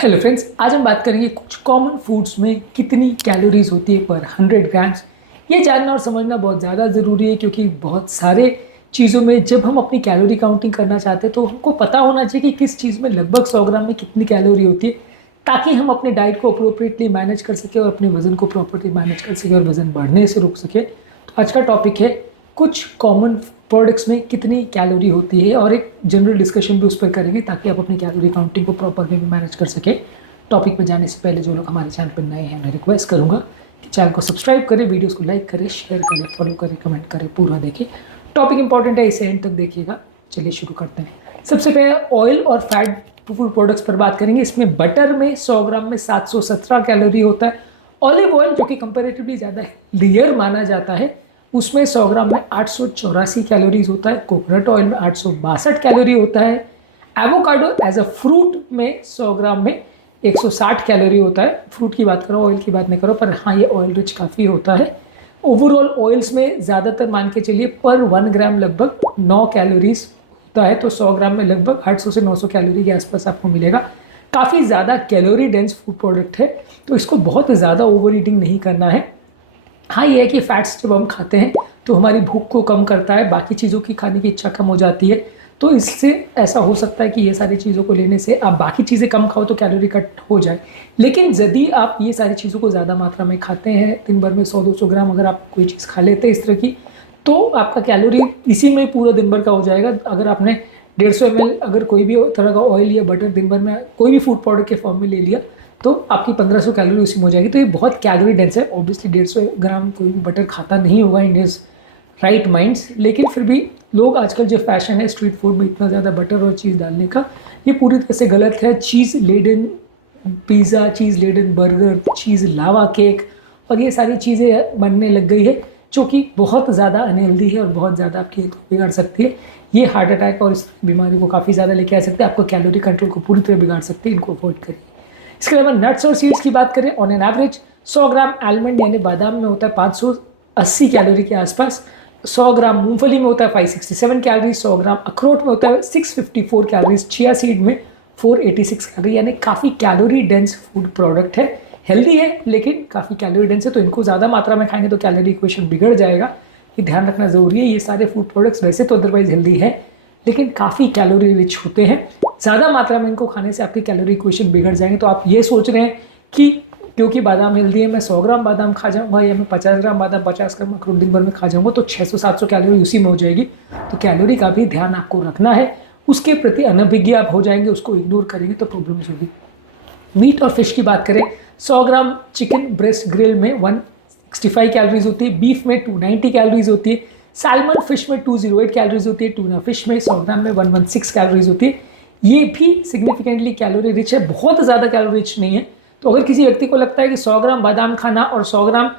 Hello friends, आज हम बात करेंगे कुछ कॉमन फूड्स में कितनी कैलोरीज होती है पर 100 ग्राम्स। ये जानना और समझना बहुत ज़्यादा ज़रूरी है क्योंकि बहुत सारे चीज़ों में जब हम अपनी कैलोरी काउंटिंग करना चाहते हैं तो हमको पता होना चाहिए कि किस चीज़ में लगभग 100 ग्राम में कितनी कैलोरी होती है, ताकि हम अपने डाइट को अप्रोप्रिएटली मैनेज कर सकें और अपने वज़न को प्रॉपर्ली मैनेज कर सकें और वज़न बढ़ने से रोक सकें। तो आज का टॉपिक है कुछ कॉमन प्रोडक्ट्स में कितनी कैलोरी होती है और एक जनरल डिस्कशन भी उस पर करेंगे ताकि आप अपनी कैलोरी काउंटिंग को प्रॉपर वे में मैनेज कर सकें। टॉपिक पर जाने से पहले जो लोग हमारे चैनल पर नए हैं मैं रिक्वेस्ट करूंगा कि चैनल को सब्सक्राइब करें, वीडियोस को लाइक करें, शेयर करें, फॉलो करें, कमेंट करें, पूरा देखें। टॉपिक इंपॉर्टेंट है, इसे एंड तक देखिएगा। चलिए शुरू करते हैं। सबसे पहले ऑयल और फैट फूड प्रोडक्ट्स पर बात करेंगे। इसमें बटर में 100 ग्राम में 717 कैलोरी होता है। ऑलिव ऑयल जो कि कंपेरेटिवली ज़्यादा हेल्दियर माना जाता है, उसमें 100 ग्राम में 884 कैलोरीज होता है। कोकोनट ऑयल में 862 कैलोरी होता है। एवोकाडो एज अ फ्रूट में 100 ग्राम में 160 कैलोरी होता है। फ्रूट की बात करो, ऑयल की बात नहीं करो, पर हाँ ये ऑयल रिच काफ़ी होता है। ओवरऑल ऑयल्स में ज़्यादातर मान के चलिए पर 1 ग्राम लगभग 9 कैलोरीज होता है। तो 100 ग्राम में लगभग 800 से 900 कैलोरी के आसपास आपको मिलेगा। काफ़ी ज़्यादा कैलोरी डेंस फूड प्रोडक्ट है, तो इसको बहुत ज़्यादा ओवर ईटिंग नहीं करना है। हाँ ये है कि फैट्स जब हम खाते हैं तो हमारी भूख को कम करता है, बाकी चीज़ों की खाने की इच्छा कम हो जाती है। तो इससे ऐसा हो सकता है कि ये सारी चीज़ों को लेने से आप बाकी चीज़ें कम खाओ तो कैलोरी कट हो जाए। लेकिन यदि आप ये सारी चीज़ों को ज़्यादा मात्रा में खाते हैं, दिन भर में 100-200 ग्राम अगर आप कोई चीज़ खा लेते हैं इस तरह की, तो आपका कैलोरी इसी में पूरा दिन भर का हो जाएगा। अगर आपने 150 ml अगर कोई भी तरह का ऑयल या बटर दिन भर में कोई भी फूड प्रोडक्ट के फॉर्म में ले लिया तो आपकी 1500 कैलोरी उसी में हो जाएगी। तो ये बहुत कैलोरी डेंस है। ऑब्वियसली 150 ग्राम कोई भी बटर खाता नहीं होगा इन हिज राइट माइंड्स, लेकिन फिर भी लोग आजकल जो फैशन है स्ट्रीट फूड में इतना ज़्यादा बटर और चीज़ डालने का, ये पूरी तरह से गलत है। चीज़ लेडन पिज़्ज़ा, चीज़ लेडन बर्गर, चीज़ लावा केक और ये सारी चीज़ें बनने लग गई है जो कि बहुत ज़्यादा अनहेल्दी है और बहुत ज़्यादा आपकी हेल्थ को बिगाड़ सकती है। ये हार्ट अटैक और इस बीमारी को काफ़ी ज़्यादा लेके आ सकते हैं, आपको कैलोरी कंट्रोल को पूरी तरह बिगाड़ सकते हैं। इनको अवॉइड करिए। इसके अलावा नट्स और सीड्स की बात करें, on an average 100 gram almond यानी बादाम में होता है 580 कैलोरी के आसपास। 100 ग्राम मूंगफली में होता है 567 कैलोरी। 100 ग्राम अखरोट में होता है 654 कैलोरीज। चिया सीड में 486 कैलोरी, यानी काफ़ी कैलोरी डेंस फूड प्रोडक्ट है। हेल्दी है लेकिन काफ़ी कैलोरी डेंस है, तो इनको ज़्यादा मात्रा में खाएंगे तो कैलोरी इक्वेशन बिगड़ जाएगा। ये ध्यान रखना ज़रूरी है। ये सारे फूड प्रोडक्ट्स वैसे तो अदरवाइज हेल्दी है लेकिन काफ़ी कैलोरी रिच होते हैं। ज़्यादा मात्रा में इनको खाने से आपकी कैलोरी इक्वेशन बिगड़ जाएंगे। तो आप ये सोच रहे हैं कि क्योंकि बादाम हेल्दी है मैं 100 ग्राम बादाम खा जाऊंगा या मैं 50 ग्राम बादाम 50 ग्राम अखरोट दिन भर में खा जाऊंगा तो 600-700 कैलोरी उसी में हो जाएगी। तो कैलोरी का भी ध्यान आपको रखना है, उसके प्रति अनभिज्ञ आप हो जाएंगे, उसको इग्नोर करेंगे तो प्रॉब्लम्स होगी। मीट और फिश की बात करें, 100 ग्राम चिकन ब्रेस्ट ग्रिल में 165 कैलोरीज होती है। बीफ में 290 कैलोरीज होती है। सैल्मन फिश में 208 कैलोरीज होती है। टूना फिश में 100 ग्राम में 116 कैलोरीज होती है। ये भी सिग्निफिकेंटली कैलोरी रिच है, बहुत ज़्यादा कैलोरी रिच नहीं है। तो अगर किसी व्यक्ति को लगता है कि 100 ग्राम बादाम खाना और 100 ग्राम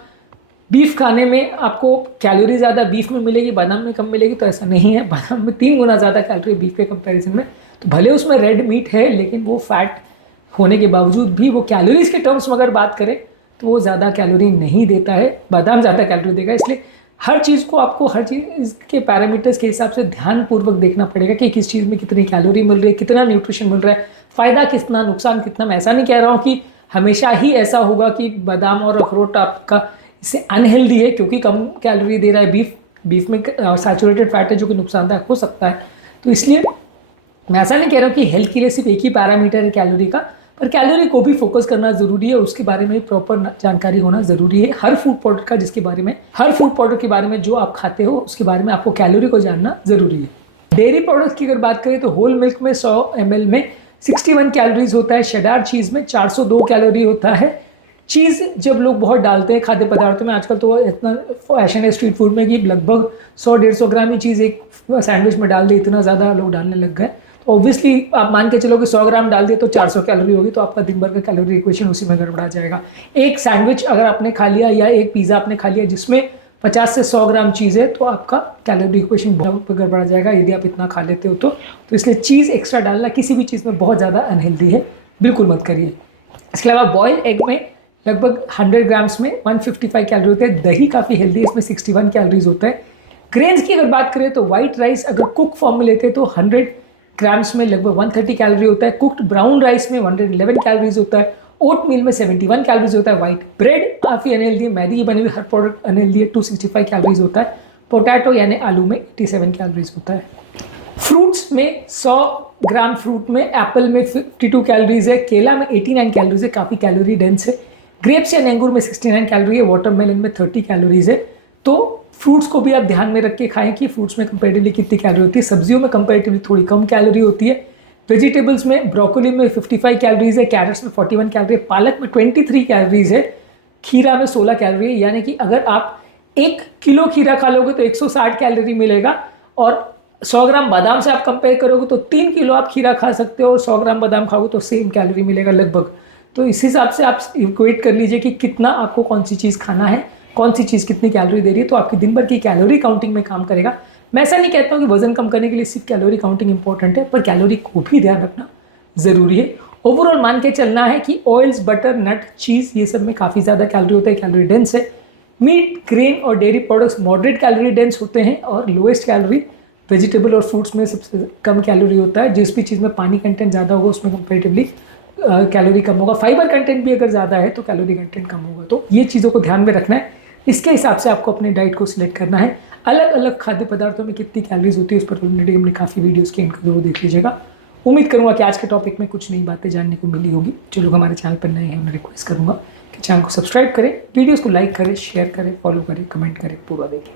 बीफ खाने में आपको कैलोरी ज़्यादा बीफ में मिलेगी, बादाम में कम मिलेगी, तो ऐसा नहीं है। बादाम में 3 गुना ज़्यादा कैलोरी बीफ के कंपैरिजन में। तो भले उसमें रेड मीट है लेकिन वो फैट होने के बावजूद भी वो कैलोरीज के टर्म्स में अगर बात करें तो वो ज़्यादा कैलोरी नहीं देता है, बादाम ज़्यादा कैलोरी देगा। इसलिए हर चीज़ को आपको हर चीज़ के पैरामीटर्स के हिसाब से ध्यानपूर्वक देखना पड़ेगा कि किस चीज़ में कितनी कैलोरी मिल रही है, कितना न्यूट्रिशन मिल रहा है, फ़ायदा कितना, नुकसान कितना। मैं ऐसा नहीं कह रहा हूँ कि हमेशा ही ऐसा होगा कि बादाम और अखरोट आपका इससे अनहेल्दी है क्योंकि कम कैलोरी दे रहा है। बीफ में सैचुरेटेड फैट है जो कि नुकसानदायक हो सकता है। तो इसलिए मैं ऐसा नहीं कह रहा हूँ कि हेल्थ के लिए सिर्फ एक ही पैरामीटर है कैलोरी का, पर कैलोरी को भी फोकस करना ज़रूरी है, उसके बारे में प्रॉपर जानकारी होना ज़रूरी है। हर फूड प्रोडक्ट का हर फूड प्रोडक्ट के बारे में जो आप खाते हो उसके बारे में आपको कैलोरी को जानना ज़रूरी है। डेयरी प्रोडक्ट्स की अगर बात करें तो होल मिल्क में 100 ml में 61 कैलोरीज होता है। शेडार चीज़ में 402 कैलोरी होता है। चीज़ जब लोग बहुत डालते हैं खाद्य पदार्थों में, आजकल तो इतना फैशन है स्ट्रीट फूड में कि लगभग 100-150 ग्राम ही चीज़ एक सैंडविच में डाल दी, इतना ज़्यादा लोग डालने लग गए। तो ऑब्वियसली आप मान के चलो कि 100 ग्राम डाल दिए तो 400 कैलोरी होगी, तो आपका दिन भर का कैलोरी इक्वेशन उसी में गड़बड़ा जाएगा। एक सैंडविच अगर आपने खा लिया या एक पिज़्ज़ा आपने खा लिया जिसमें 50 से 100 ग्राम चीज़ है तो आपका कैलोरी इक्वेशन बहुत गड़बड़ा जाएगा यदि आप इतना खा लेते हो तो इसलिए चीज़ एक्स्ट्रा डालना किसी भी चीज़ में बहुत ज़्यादा अनहेल्दी है, बिल्कुल मत करिए। इसके अलावा बॉयल एग में लगभग 100 ग्राम्स में 155 कैलोरी होते हैं। दही काफ़ी हेल्दी है, इसमें 61 कैलोरीज होता है। ग्रेन्स की अगर बात करें तो वाइट राइस अगर कुक फॉर्म में लेते हैं तो 100 ग्राम्स में लगभग 130 कैलोरी होता है। कुक्ड ब्राउन राइस में 111 कैलोरीज होता है। ओट मील में 71 कैलोरीज होता है। व्हाइट ब्रेड काफ़ी अनहेल्दी है, मैदे की बनी हुई हर प्रोडक्ट अनहेल्दी है, 265 कैलोरीज होता है। पोटैटो यानी आलू में 87 कैलोरीज होता है। फ्रूट्स में 100 ग्राम फ्रूट में एप्पल में 52 कैलोरीज है, केला में 89 कैलोरीज है, काफ़ी कैलोरी डेंस है। ग्रेप्स या अंगूर में 69 कैलोरी है, वाटरमेलन में 30 कैलोरीज है। तो फ्रूट्स को भी आप ध्यान में रख के खाएं कि फ्रूट्स में कंपेरेटिवली कितनी कैलोरी होती है। सब्जियों में कंपेरेटिवली थोड़ी कम कैलोरी होती है। वेजिटेबल्स में ब्रोकोली में 55 कैलोरीज है, कैरेट्स में 41 कैलोरी है, पालक में 23 कैलोरीज है, खीरा में 16 कैलोरी है। यानी कि अगर आप 1 किलो खीरा खा लोगे तो 160 कैलोरी मिलेगा, और 100 ग्राम बादाम से आप कंपेयर करोगे तो 3 किलो आप खीरा खा सकते हो, और 100 ग्राम बादाम खाओगे तो सेम कैलोरी मिलेगा लगभग। तो इस हिसाब से आप इक्वेट कर लीजिए कि कितना आपको कौन सी चीज़ खाना है, कौन सी चीज़ कितनी कैलोरी दे रही है, तो आपकी दिन भर की कैलोरी काउंटिंग में काम करेगा। मैं ऐसा नहीं कहता हूँ कि वजन कम करने के लिए सिर्फ कैलोरी काउंटिंग इंपॉर्टेंट है, पर कैलोरी को भी ध्यान रखना ज़रूरी है। ओवरऑल मान के चलना है कि ऑयल्स, बटर, नट, चीज़, ये सब में काफ़ी ज़्यादा कैलोरी होता है, कैलोरी डेंस है। मीट, ग्रेन और dairy products moderate calorie dense होते हैं, और लोएस्ट कैलोरी वेजिटेबल और फ्रूट्स में सबसे कम कैलोरी होता है। जिस भी चीज़ में पानी कंटेंट ज़्यादा होगा उसमें कंपेरेटिवली कैलोरी कम होगा। फाइबर कंटेंट भी अगर ज़्यादा है तो कैलोरी कंटेंट कम होगा। तो ये चीज़ों को ध्यान में रखना है, इसके हिसाब से आपको अपने डाइट को सिलेक्ट करना है। अलग अलग खाद्य पदार्थों में कितनी कैलोरीज होती है उस पर ऑलरेडी हमने काफ़ी वीडियोज़ की, इनको जरूर देख लीजिएगा। उम्मीद करूँगा कि आज के टॉपिक में कुछ नई बातें जानने को मिली होगी। जो लोग हमारे चैनल पर नए हैं उन्हें रिक्वेस्ट करूँगा कि चैनल को सब्सक्राइब करें, वीडियोज़ को लाइक करें, शेयर करें, फॉलो करें, कमेंट करें, पूरा देखें।